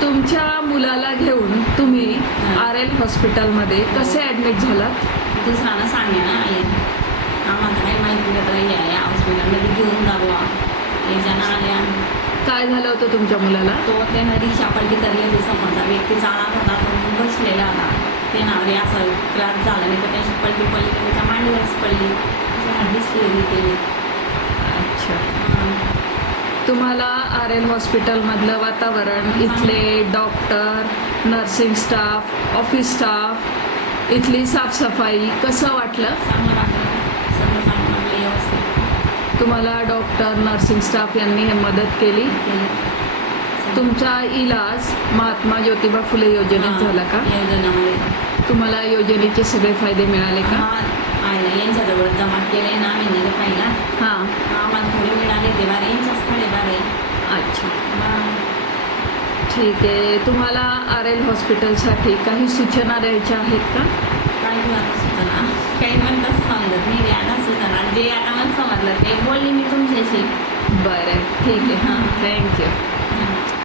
तुमच्या मुलाला घेऊन तुम्ही RL हॉस्पिटलमध्ये कसे ॲडमिट झालात? दुसऱ्याला सांगे ना आई आम्हाला काही माहिती होतं या हॉस्पिटलमध्ये घेऊन जावा याच्यानं आल्या. काय झालं होतं तुमच्या मुलाला? तो त्यानं रिक्षा पलटी करली होती. समोरचा व्यक्ती चालत होता तो बसलेला होता. ते नावरे असं त्रास झाला नाही तर त्याची पलटी पडली तर त्याच्या मांडीवरच पडली दिसली केली. अच्छा. तुम्हाला RL हॉस्पिटलमधलं वातावरण, इथले doctor, nursing staff, office staff, इथली साफसफाई कसं वाटलं? चांगलं वाटलं. सगळं चांगलं वाटलं व्यवस्थित तुम्हाला डॉक्टर, नर्सिंग स्टाफ यांनी हे मदत केली? तुमचा इलाज महात्मा ज्योतिबा फुले योजनेत झाला का? योजनेमध्ये तुम्हाला योजनेचे सगळे फायदे मिळाले का? आहे यांच्याजवळ जमा केले ना आम्ही नाही पाहिला. हां. आम्हाला थोडे मिळाले ते बारे यांच्याच कडे बारे. अच्छा. ठीक आहे. तुम्हाला RL हॉस्पिटलसाठी काही सूचना द्यायच्या आहेत का? काय तुला सूचना काही पण तसं समजत नाही रे आता सूचना जे आता मला समजलं ते बोलली मी तुमच्याशी. बरं, ठीक आहे. हां, थँक्यू.